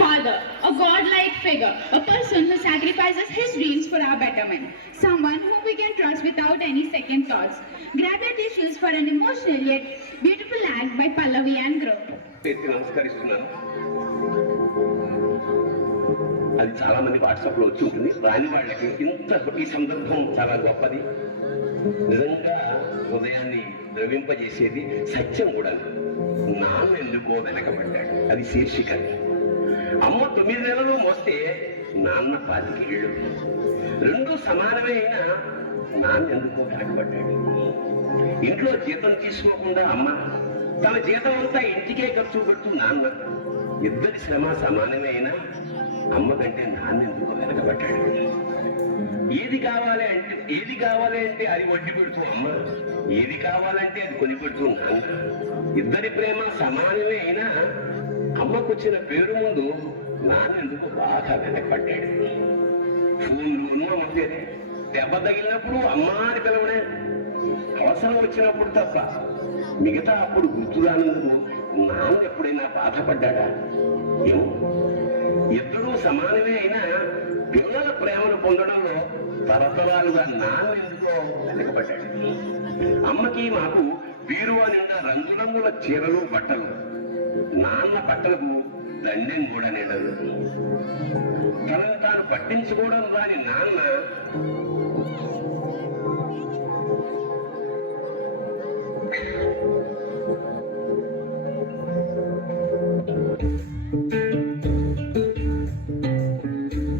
Father, a godlike figure, a person who sacrifices his dreams for our betterment, someone whom we can trust without any second thoughts. Grab your tissues for an emotional yet beautiful act by Pallavi and Group. నమస్కరిస్తున్నాను. అది చాలా మంది వాట్సాప్లో వచ్చి ఉంటుంది. రాని వాళ్ళకి ఈ సందర్భం చాలా గొప్పది. నిజంగా హృదయాన్ని ద్రవింపజేసేది సత్యం కూడా. నాన్న ఎందుకో వెనకబడ్డాడు, అది శీర్షిక. అమ్మ 9 నెలలు మోస్తే నాన్న 25 ఏళ్ళు. రెండు సమానమే అయినా నాన్న ఎందుకో వెనకబడ్డాడు. ఇంట్లో జీతం తీసుకోకుండా అమ్మ తన జీతం అంతా ఇంటికే ఖర్చు పెడుతూ నాన్న. ఇద్దరి శ్రమ సమానమే అయినా అమ్మ కంటే నాన్న ఎందుకో వెనకబడ్డాడు. ఏది కావాలి అంటే అది వడ్డీ పెడుతూ అమ్మ, ఏది కావాలంటే అది కొని పెడుతూ నాన్న. ఇద్దరి ప్రేమ సమానమే అయినా అమ్మకు వచ్చిన పేరు ముందు నాన్న ఎందుకు బాగా వెనకబడ్డాడు. ఫోన్లోనూ అమ్మతేనే, దెబ్బ తగిలినప్పుడు అమ్మ అని పిలవడే, అవసరం వచ్చినప్పుడు తప్ప మిగతా అప్పుడు గుర్తురానందుకు నాన్న ఎప్పుడైనా బాధపడ్డాడా ఏమో. ఇద్దరూ సమానమే అయినా పిల్లల ప్రేమను పొందడంలో తరతరాలుగా నాన్న ఎందుకో వెనకబడ్డాడు. అమ్మకి మాకు బీరువా నిండా రంగురంగుల చీరలు బట్టలు, నాన్న బట్టలకు దండెం కూడా నిండదు. తనను తాను పట్టించుకోవడం రాని నాన్న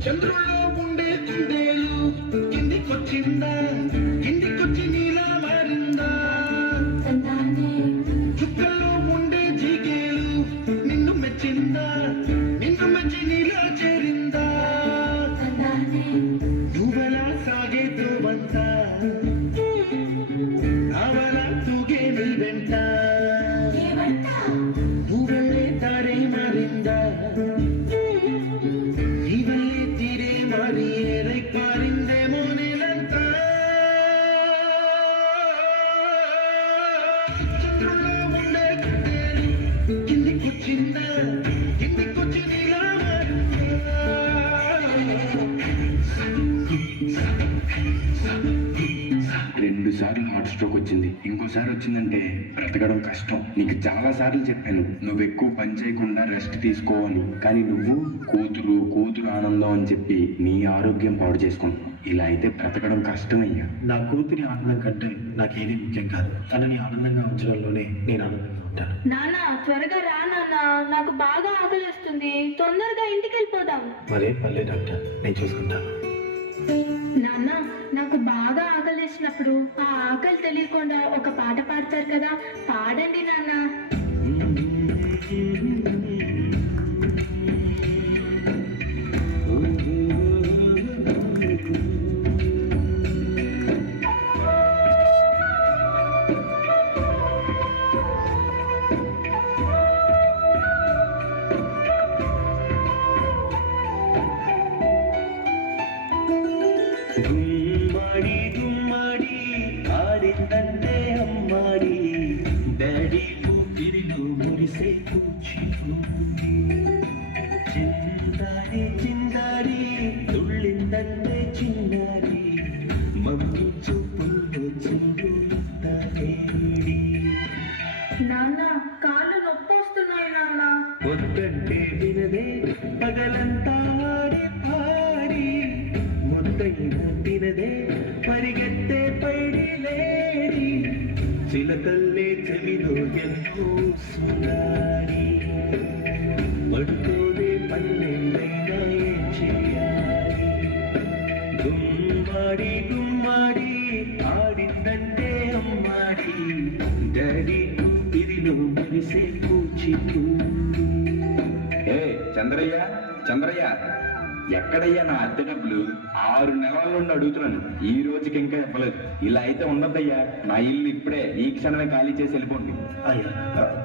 చంద్రుల్లో ఉండే కుందేలు కిందికొచ్చిందా, కిందికొచ్చి నీలా మారిందా. చుక్కల్లో ఉండే జీకేలు నిన్ను మెచ్చిందా, నిన్ను మెచ్చి నీలా చేరిందా. నువ్వెలా సాగే తోవంతా, అవలా తూగే నీ వెంట. నువ్వెళ్ళే తారే మారిందా, నీవల్లే తీరే మారి ఏరై పారిందేమో నేలంతా. చంద్రుల్లో ఉండే కుందేలు కిందికొచ్చిందా, కిందికొచ్చి నీలా మారిందా. 2 సార్లు హార్ట్ స్ట్రోక్ వచ్చింది. ఇంకోసారి వచ్చిందంటే బ్రతకడం కష్టం. నీకు చాలా సార్లు చెప్పాను నువ్వు ఎక్కువ పని చేయకుండా రెస్ట్ తీసుకో అని. కానీ నువ్వు కూతురు ఆనందం అని చెప్పి నీ ఆరోగ్యం పాడు చేసుకుంటున్నావు. ఇలా అయితే బ్రతకడం కష్టమయ్యా. నా కూతురి ఆనందం కంటే నాకేది ముఖ్యం కాదు. తనని ఆనందంగా ఉంచడంలోనే నేను ఆనందంగా ఉంటాను. నాన్న త్వరగా రా నాన్న, నాకు బాగా ఆకలిస్తుంది. తొందరగా ఇంటికి వెళ్ళిపోదాం. మరే పల్లె డాక్టర్, నేను చూసుకుంటాను. నాన్న నాకు బాగా ఆకలిసినప్పుడు ఆ ఆకలి తెలియకుండా ఒక పాట పాడతారు కదా, పాడండి నాన్న. గుమ్మడి గుమ్మడి ఆడిందంటే అమ్మాడి, డాడీ ఊపిరిలో మురిసే కూచిపూడి. చిందాడి చిందాడి తుళ్ళిందంటే చిన్నారి, మమ్మీ చూపుల్లో చిందులేడి. నాన్న కాళ్ళు నొప్పి వస్తున్నాయి నాన్న. వద్దంటే వినదే పగలంతా ఆడి పాడి, ముద్దైనా తినదే పరిగెత్తే పైడి లేడి. చిలకల్లే చెవిలో ఎంతో సునాడి, పడుకోదే పన్నెండైనా ఏం చేయాలి. గుమ్మాడి గుమ్మాడి ఆడిందంటే అమ్మాడి, డాడీ ఇదిలో మురిసే కూచిపూడి. ఏ చంద్రయ్య ఎక్కడయ్యా నా అద్దె డబ్బులు? 6 నెలల నుండి అడుగుతున్నాను, ఈ రోజుకి ఇంకా ఇవ్వలేదు. ఇలా అయితే ఉండద్దయ్యా. నా ఇల్లు ఇప్పుడే ఈ క్షణమే ఖాళీ చేసి వెళ్ళిపోండి. అయ్యా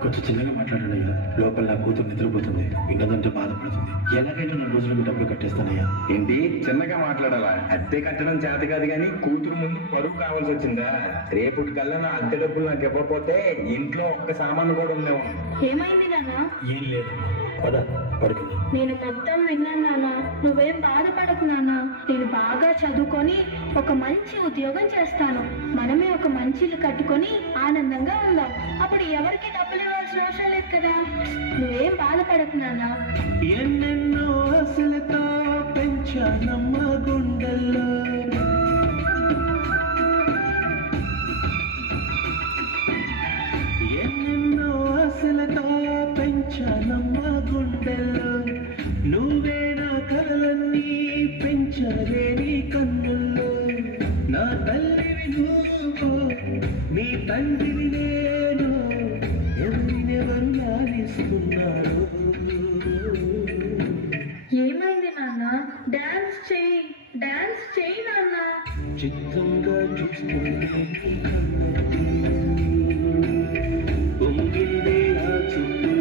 కొంచెం చిన్నగా మాట్లాడండి అయ్యా. లోపల నా కూతురు నిద్రపోతుంది, విన్నదంటే బాధపడుతుంది. ఎలాగైతే 4 రోజులకు డబ్బులు కట్టేస్తానయ్యా. ఏంటి చిన్నగా మాట్లాడాలా? అద్దె కట్టడం చేత కాదు కానీ కూతురు ముందు పరువు కావాల్సి వచ్చిందా? రేపటి కల్లా నా అద్దె డబ్బులు నాకు ఇవ్వకపోతే ఇంట్లో ఒక్క సామాను కూడా ఉండేవా? ఏమైంది నాన్న? ఏం లేదు, పద పడుకుందాం. నేను మొత్తం విన్నాను నాన్న. నువ్వేం బాధపడకు నాన్న. నేను బాగా చదువుకొని ఒక మంచి ఉద్యోగం చేస్తాను. మనమే ఒక మంచి ఇల్లు కట్టుకొని ఆనందంగా ఉందాం. అప్పుడు ఎవరికి డబ్బులు ఇవ్వాల్సిన అవసరం లేదు కదా. నువ్వేం బాధపడకు నాన్న. ఎన్నెన్నో ఆశలతో పెంచానమ్మ గుండెల్లో, ఎన్నెన్నో ఆశలతో పెంచానమ్మ గుండెల్లో, నువ్వే నా కలలన్నీ పెంచలే నీ కన్నుల్లో. నా తల్లివి నువ్వు, నీ తండ్రిని నేను, ఎవరినెవరు లాలిస్తున్నారు. ఏమైంది నాన్న? డాన్స్ చేయి, డాన్స్ చేయి నాన్న. చిత్రంగా చూస్తుంటే నీ కళ్ళకి పొంగిందే ఆ చుట్టూ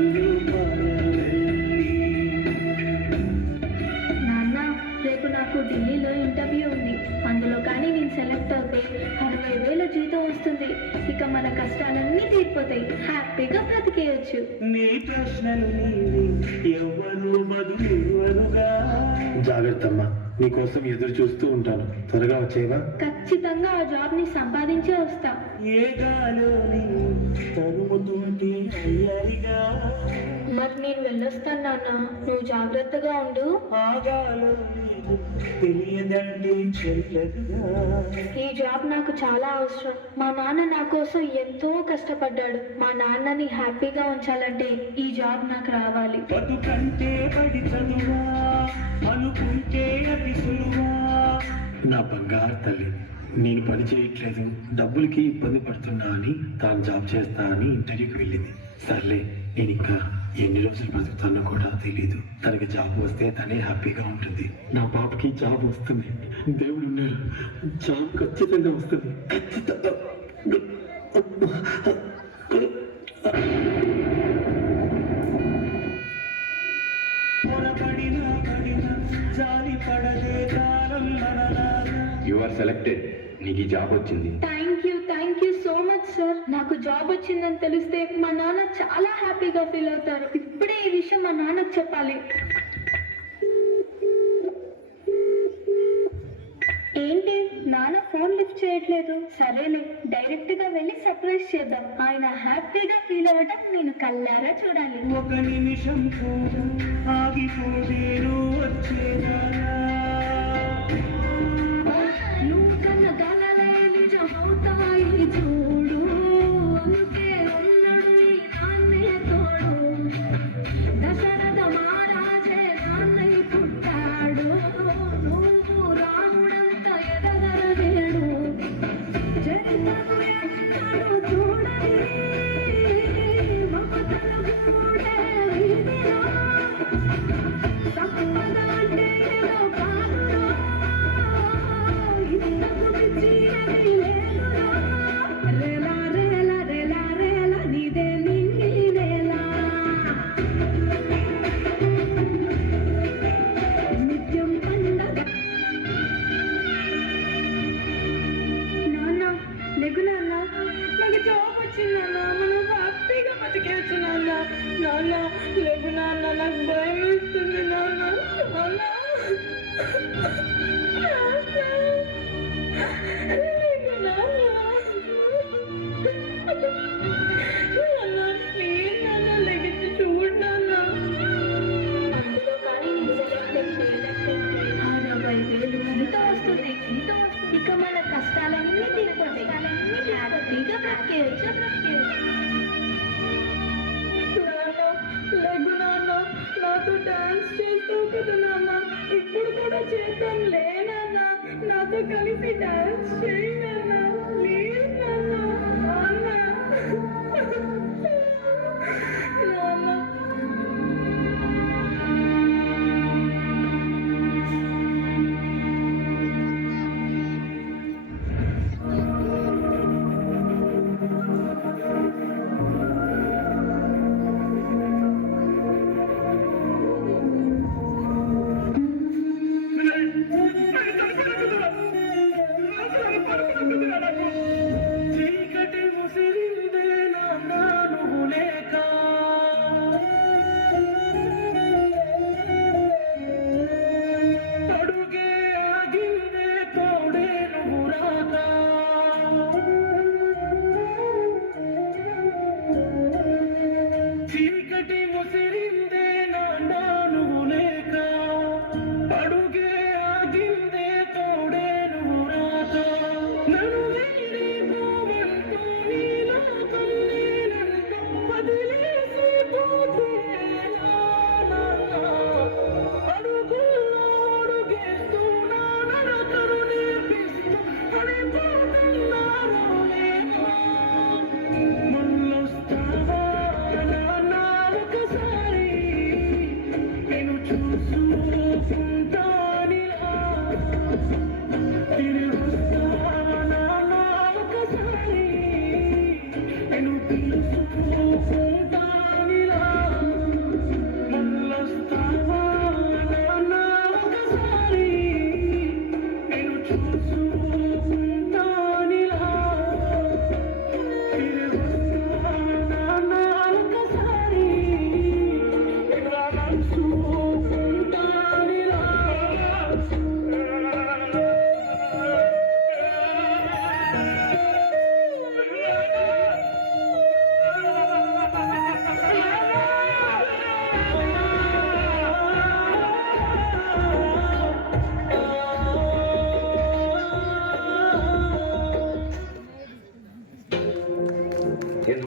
నాన్న, రేపు నాకు ఢిల్లీలో ఇంటర్వ్యూ ఉంది. అందులో కానీ నేను సెలెక్ట్ అవుతే 60,000 జీతం వస్తుంది. ఇక మన కష్టాలన్నీ తీరిపోతాయి. హ్యాపీగా బ్రతికేయచ్చు. నీ ప్రశ్నలు నీవి, ఎవరు బదులుగా. జాగ్రత్తమ్మా, నీకోసం ఎదురు చూస్తూ ఉంటాను. త్వరగా వచ్చేవా? ఖచ్చితంగా ఆ జాబ్ ని సంపాదించే వస్తా. ఏ గాలోని తరుముతుంటే అయ్యారిగా, మరి నేను వెళ్ళొస్తాను నాన్న. నువ్వు జాగ్రత్తగా ఉండు. ఆ గాలోని తెలియదంటే చెల్లదుగా. ఈ జాబ్ నాకు చాలా అవసరం. మా నాన్న నా కోసం ఎంతో కష్టపడ్డాడు. మా నాన్నని హ్యాపీగా ఉంచాలంటే ఈ జాబ్ నాకు రావాలి. బతుకంటే పడి చదువా, అనుకుంటే అతి సులువా. నా బంగారు తల్లి, నేను పని చేయట్లేదు, డబ్బులకి ఇబ్బంది పడుతున్నా అని తాను జాబ్ చేస్తా అని ఇంటర్వ్యూకి వెళ్ళింది. సర్లే, నేను ఇంకా ఎన్ని రోజులు బ్రతుకుతానో కూడా తెలీదు. తనకి జాబ్ వస్తే తనే హ్యాపీగా ఉంటుంది. నా పాపకి జాబ్ వస్తుంది. దేవుడు ఉన్నారు, జాబ్ ఖచ్చితంగా వస్తుంది. ఖచ్చితంగా. You are selected. నీకు ఈ జాబ్ వచ్చింది. Thank you so much sir. నాకు జాబ్ వచ్చిందని తెలిస్తే మా నాన్న చాలా హ్యాపీగా ఫీల్ అవుతారు. ఇప్పుడే ఈ విషయం మా నాన్నకు చెప్పాలి. ఏంటి నాన్న ఫోన్ లిఫ్ట్ చేయట్లేదు? సరేలే, డైరెక్ట్ గా వెళ్ళి సర్ప్రైజ్ చేద్దాం. ఆయన హ్యాపీగా ఫీల్ అవ్వటం నేను కళ్ళారా చూడాలి. ఒక నిమిషం కూడా ఆగిపోయేను వచ్చేదా. నువ్వు కన్న కలలే నిజమవుతాయి చూడు. అందుకే ఉన్నాడు ఈ నాన్నే తోడు. దశరథ మహారాజే నాన్నై పుట్టాడు. నువ్వు రాముడంత ఎదగరలేడు. చరితను ఎన్నడూ చూడని మమతల గూడే వీధిలో. సంపద అంటే ఏదో కాదురా, ఇంతకు మించినది లేదురా. రేలా రేలా రేలా రేలా నీదే నింగి నేలా. నిత్యం పండగ. నాన్న, లెగు నాన్న. నాకు జాబ్ వచ్చింది నాన్న. మనం హ్యాపీగా బతికేయచ్చు నాన్న. నాన్న లెగు నాన్న, నాకు భయం వేస్తుంది నాన్న. నాన్న లెగు నాన్న. నాన్న ప్లీజ్ నాన్న, లెగిసి చూడు నాన్న. అందులో కానీ నీకు సెలెక్ట్ అయితే 60,000 జీతం వస్తుంది. ఇక మన కష్టాలన్నీ తీరిపోతాయి. హ్యాపీగా బ్రతికేయచ్చు. లెగు నాన్న, నాతో డాన్స్ చేస్తావు కదా నాన్న. ఇప్పుడు కూడా చేద్దాం చీకటి ముసిరిందే నాన్న నువ్వు లేక అడుగే ఆగిందే తోడే నువ్వు రాక నన్ను వెళ్ళిపోమంటూ నీ లోకం నేనంటూ వదిలేసి పోతే అడుగుల్లో అడుగేస్తూ నా నడకను నేర్పిస్తూ పడిపోతున్నారో లేమో మళ్ళొస్తావా నాన్న ఒకసారి నేను చూసుకుంటానిలా తిరిగి వస్తావా నాన్న ఒకసారి నేను పిలుచుకుంటా